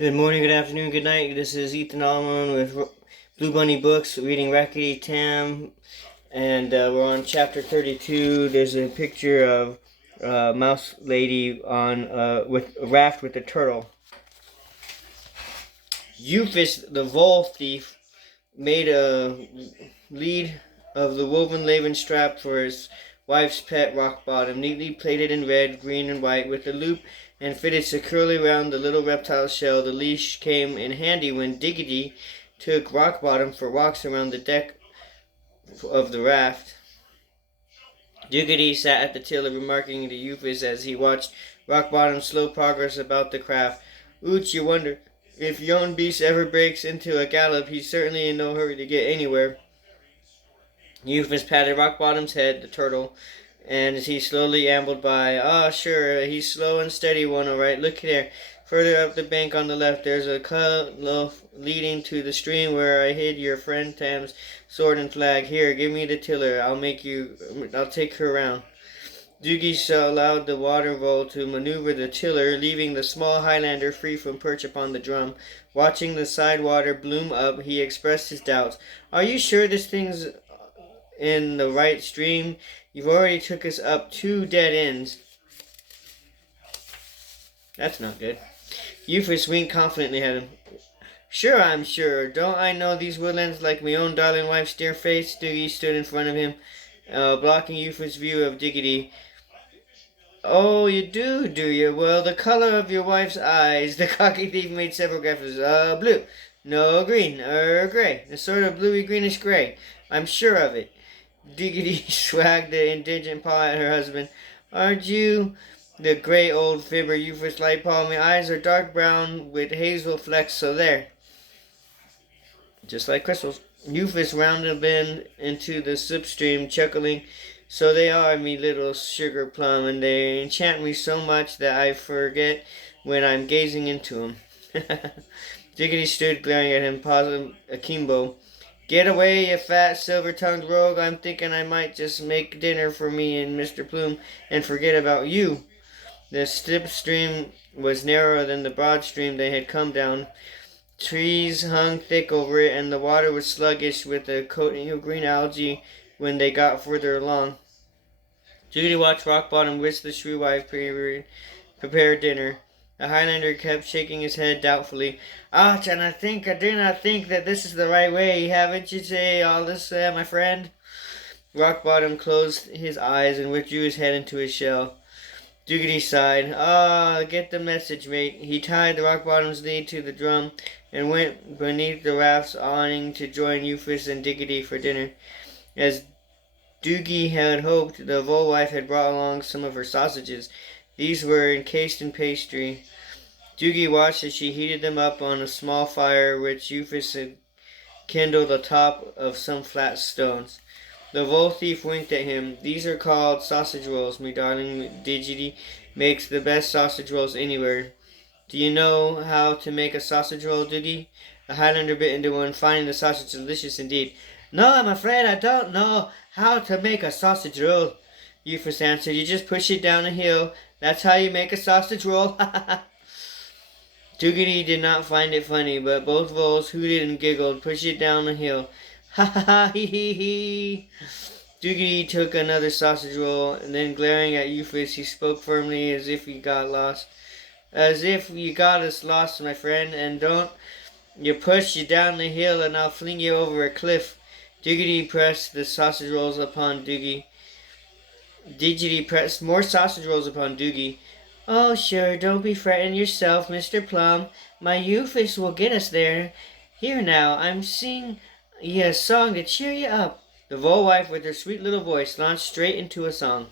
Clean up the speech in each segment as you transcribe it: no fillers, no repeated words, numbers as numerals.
Good morning, good afternoon, good night. This is Ethan Allman with Blue Bunny Books, reading Rakkety Tam, and we're on chapter 32. There's a picture of Mouse Lady on with a raft with a turtle. Euphis, the vole thief, made a lead of the woven laven strap for his wife's pet rock bottom, neatly plated in red, green, and white, with a loop and fitted securely round the little reptile's shell. The leash came in handy when Diggity took rock bottom for walks around the deck of the raft. Diggity sat at the tiller, remarking to Euphis as he watched rock bottom's slow progress about the craft. "Ooch, you wonder if yon beast ever breaks into a gallop. He's certainly in no hurry to get anywhere." Euphis patted Rockbottom's head, the turtle, and as he slowly ambled by, "Ah, sure, he's slow and steady one, all right. Look there. Further up the bank on the left, there's a cut leading to the stream where I hid your friend Tam's sword and flag. Here, give me the tiller. I'll take her round." Doogie allowed the water vole to maneuver the tiller, leaving the small Highlander free from perch upon the drum. Watching the side water bloom up, he expressed his doubts. "Are you sure this thing's in the right stream? You've already took us up 2 dead ends." That's not good. Euphis winked confidently at him. "Sure, I'm sure. Don't I know these woodlands like my own darling wife's dear face?" Doogie stood in front of him, blocking Euphis' view of Diggity. "Oh, you do you? Well, the color of your wife's eyes." The cocky thief made several guesses. Blue. No, green. Gray. A sort of bluey-greenish gray. I'm sure of it." Diggity swagged the indigent paw at her husband. "Aren't you the great old fibber, Euphis Lightpaw? My eyes are dark brown with hazel flecks, so there." Just like crystals. Euphis rounded a bend into the slipstream, chuckling. "So they are, me little sugar plum, and they enchant me so much that I forget when I'm gazing into 'em." Diggity stood glaring at him, pausing akimbo. "Get away, you fat, silver-tongued rogue. I'm thinking I might just make dinner for me and Mr. Plume and forget about you." The slipstream was narrower than the broad stream they had come down. Trees hung thick over it, and the water was sluggish with a coating of green algae when they got further along. Judy watched Rockbottom whisk the shrew wife prepare dinner. The Highlander kept shaking his head doubtfully. "Ouch, and I do not think that this is the right way. Haven't you say all this, my friend?" Rockbottom closed his eyes and withdrew his head into his shell. Diggity sighed. Get the message, mate." He tied the Rockbottom's lead to the drum and went beneath the raft's awning to join Euphis and Diggity for dinner. As Doogie had hoped, the vole wife had brought along some of her sausages. These were encased in pastry. Doogie watched as she heated them up on a small fire which Euphis had kindled atop of some flat stones. The vole thief winked at him. "These are called sausage rolls. Me darling Diggity makes the best sausage rolls anywhere. Do you know how to make a sausage roll, Doogie?" The Highlander bit into one, finding the sausage delicious indeed. "No, I'm afraid I don't know how to make a sausage roll," Euphis answered. "You just push it down a hill. That's how you make a sausage roll." Diggity did not find it funny, but both voles hooted and giggled. "Push it down the hill. Ha ha ha, hee hee hee." Diggity took another sausage roll, and then glaring at Euphis, he spoke firmly as if he got lost. "As if you got us lost, my friend, and don't you push you down the hill and I'll fling you over a cliff." Diggity pressed the sausage rolls upon Doogie. Diggity pressed more sausage rolls upon Doogie. "Oh, sure, don't be fretting yourself, Mr. Plum. My Euphis will get us there. Here now, I'm sing ye a song to cheer you up." The vole wife, with her sweet little voice, launched straight into a song.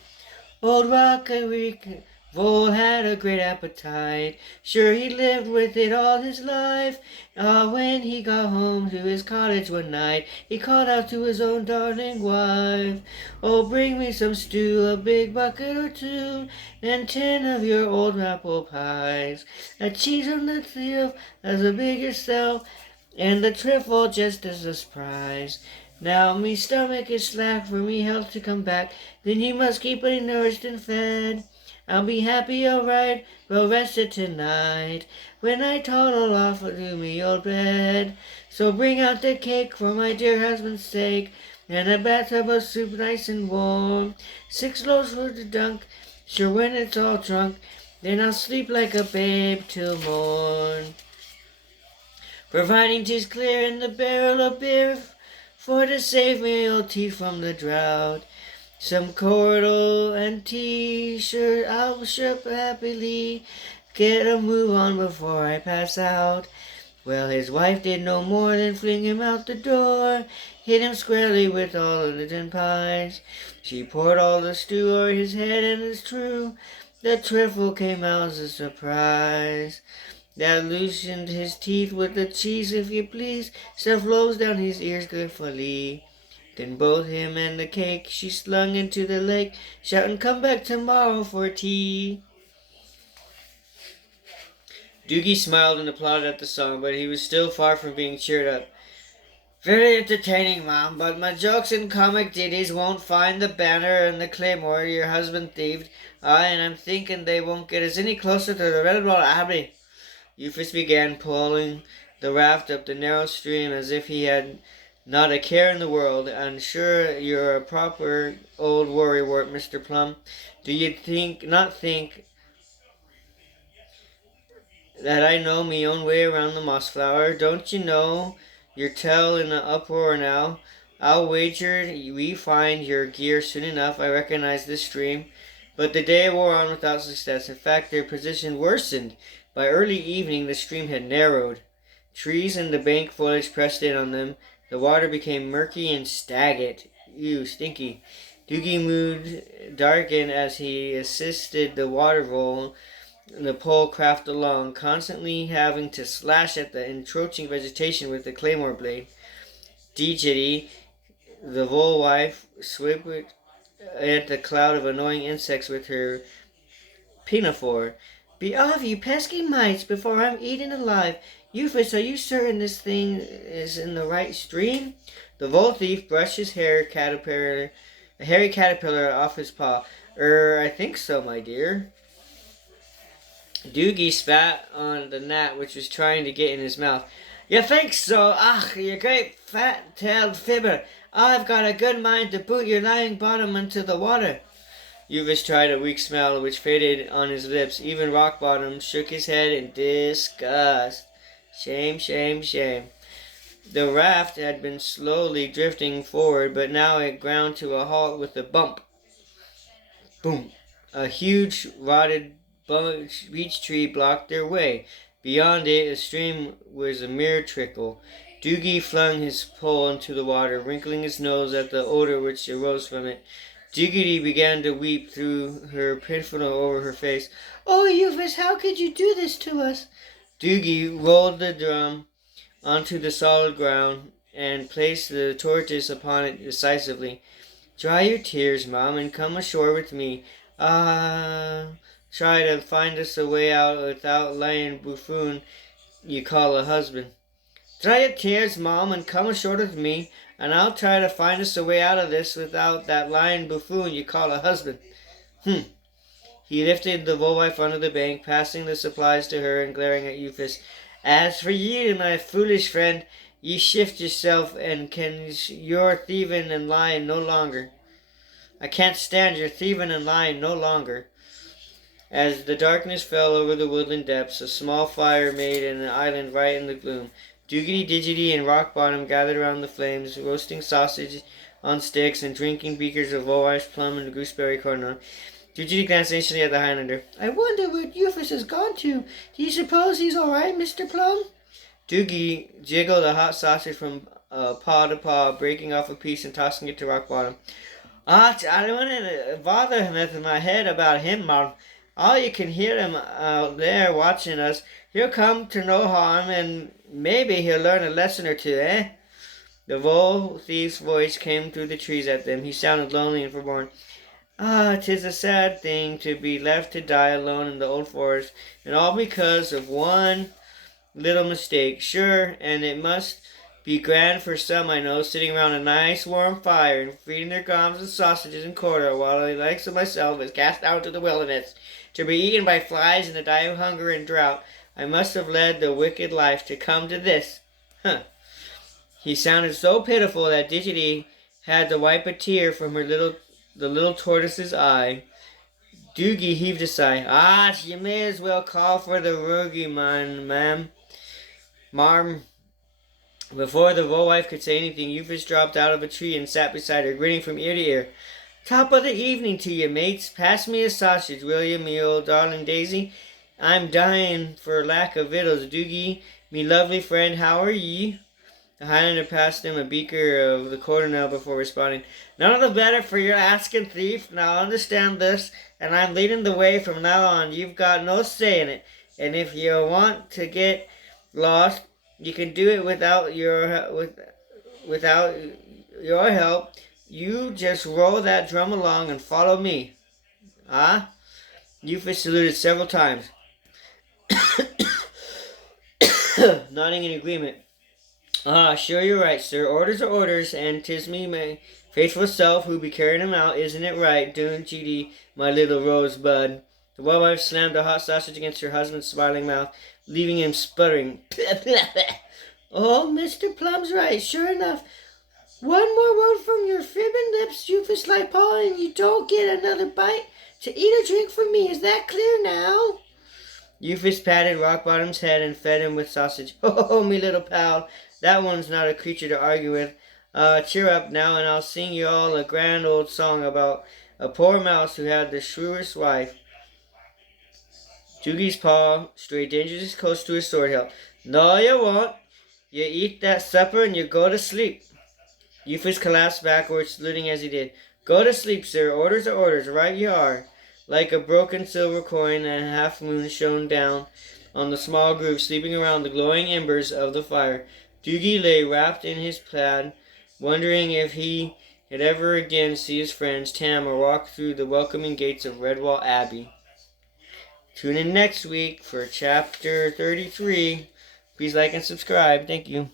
"Old Rakkety Vole had a great appetite. Sure, he lived with it all his life. When he got home to his cottage one night, he called out to his own darling wife, 'Oh, bring me some stew, a big bucket or two, and 10 of your old apple pies. A cheese on the sieve as big as yourself, and the trifle just as a surprise. Now me stomach is slack for me health to come back, then you must keep it nourished and fed. I'll be happy, alright, well rested tonight, when I toddle off to me old bed. So bring out the cake for my dear husband's sake, and a bathtub of soup nice and warm. 6 loaves for the dunk, sure when it's all drunk, then I'll sleep like a babe till morn. Providing 'tis clear in the barrel of beer, for to save me old teeth from the drought. Some cordial and tea, sure I'll sure happily get a move on before I pass out. Well, his wife did no more than fling him out the door, hit him squarely with all the tin pies. She poured all the stew o'er his head, and it's true, the trifle came out as a surprise. That loosened his teeth with the cheese, if you please, stuff flows down his ears gleefully. Then both him and the cake she slung into the lake, shouting, "Come back tomorrow for tea." Doogie smiled and applauded at the song, but he was still far from being cheered up. "Very entertaining, Mom, but my jokes and comic ditties won't find the banner and the claymore your husband thieved. And I'm thinking they won't get us any closer to the Red Wall Abbey." Euphis began pulling the raft up the narrow stream as if he had not a care in the world. "I'm sure you're a proper old worrywart, Mr. Plum. Do you not think that I know me own way around the moss flower? Don't you know your tell in an uproar now? I'll wager we find your gear soon enough. I recognize this stream." But the day wore on without success. In fact, their position worsened. By early evening, the stream had narrowed. Trees and the bank foliage pressed in on them. The water became murky and stagnant. Ew, stinky. Doogie's mood darkened as he assisted the water vole and the pole craft along, constantly having to slash at the encroaching vegetation with the claymore blade. Deejity, the vole wife, swept at the cloud of annoying insects with her pinafore. "Be off, you pesky mites, before I'm eaten alive. Euphis, are you certain this thing is in the right stream?" The vole thief brushed his hairy caterpillar off his paw. I think so, my dear." Doogie spat on the gnat which was trying to get in his mouth. "You think so? Ach, you great fat-tailed fibber. I've got a good mind to boot your lying bottom into the water." Euphis tried a weak smile which faded on his lips. Even Rockbottom shook his head in disgust. Shame, shame, shame. The raft had been slowly drifting forward, but now it ground to a halt with a bump. Boom! A huge rotted beech tree blocked their way. Beyond it, a stream was a mere trickle. Doogie flung his pole into the water, wrinkling his nose at the odor which arose from it. Diggity began to weep through her pinafore over her face. "Oh, Euphis, how could you do this to us?" Doogie rolled the drum onto the solid ground and placed the tortoise upon it decisively. "Dry your tears, Mom, and come ashore with me. Try to find us a way out without lying buffoon you call a husband." "Dry your tears, Mom, and come ashore with me, and I'll try to find us a way out of this without that lying buffoon you call a husband." He lifted the vole-wife onto the bank, passing the supplies to her and glaring at Euphis. "As for you, my foolish friend, ye shift yourself and can your thieving and lying no longer. I can't stand your thieving and lying no longer." As the darkness fell over the woodland depths, a small fire made an island right in the gloom. Doogity Diggity and Rockbottom gathered around the flames, roasting sausage on sticks and drinking beakers of Volwife's plum and gooseberry cordial. Doogity glanced anxiously at the Highlander. "I wonder where Euphis has gone to. Do you suppose he's all right, Mr. Plum?" Doogie jiggled a hot sausage from paw to paw, breaking off a piece and tossing it to Rockbottom. "I don't want to bother him with my head about him, Mom. All you can hear him out there watching us. He'll come to no harm, and maybe he'll learn a lesson or two, eh?" The vole thief's voice came through the trees at them. He sounded lonely and forlorn. "'Tis a sad thing to be left to die alone in the old forest, and all because of one little mistake. Sure, and it must Be grand for some, I know, sitting around a nice warm fire and feeding their gums and sausages and quarter, while the likes of myself is cast out to the wilderness to be eaten by flies and to die of hunger and drought. I must have led the wicked life to come to this. Huh. He sounded so pitiful that Digity had to wipe a tear from the little tortoise's eye. Doogie heaved a sigh. Ah, you may as well call for the Roogie, ma'am. Marm. Before the wife could say anything, Euphis dropped out of a tree and sat beside her, grinning from ear to ear. Top of the evening to you, mates. Pass me a sausage, will you, me old darling Daisy? I'm dying for lack of victuals. Doogie, me lovely friend, how are ye? The Highlander passed him a beaker of the cordial before responding. None of the better for your asking, thief. Now understand this, and I'm leading the way from now on. You've got no say in it, and if you want to get lost, you can do it without your help. You just roll that drum along and follow me. Ah? Euphis saluted several times, nodding in agreement. Ah, sure you're right, sir. Orders are orders, and 'tis me, my faithful self, who be carrying 'em out. Isn't it right, Doogie, my little rosebud? The wife slammed a hot sausage against her husband's smiling mouth, leaving him sputtering. Oh, Mr. Plum's right, sure enough. One more word from your fibbing lips, Euphis Lightpaw, and you don't get another bite to eat or drink from me. Is that clear now? Euphis patted Rockbottom's head and fed him with sausage. Oh, me little pal, that one's not a creature to argue with. Cheer up now, and I'll sing you all a grand old song about a poor mouse who had the shrewdest wife. Doogie's paw strayed dangerously close to his sword hilt. No, you won't. You eat that supper and you go to sleep. Euphis collapsed backwards, saluting as he did. Go to sleep, sir. Orders are orders. Right you are. Like a broken silver coin, a half-moon shone down on the small group sleeping around the glowing embers of the fire. Doogie lay wrapped in his plaid, wondering if he could ever again see his friends Tam or walk through the welcoming gates of Redwall Abbey. Tune in next week for Chapter 33. Please like and subscribe. Thank you.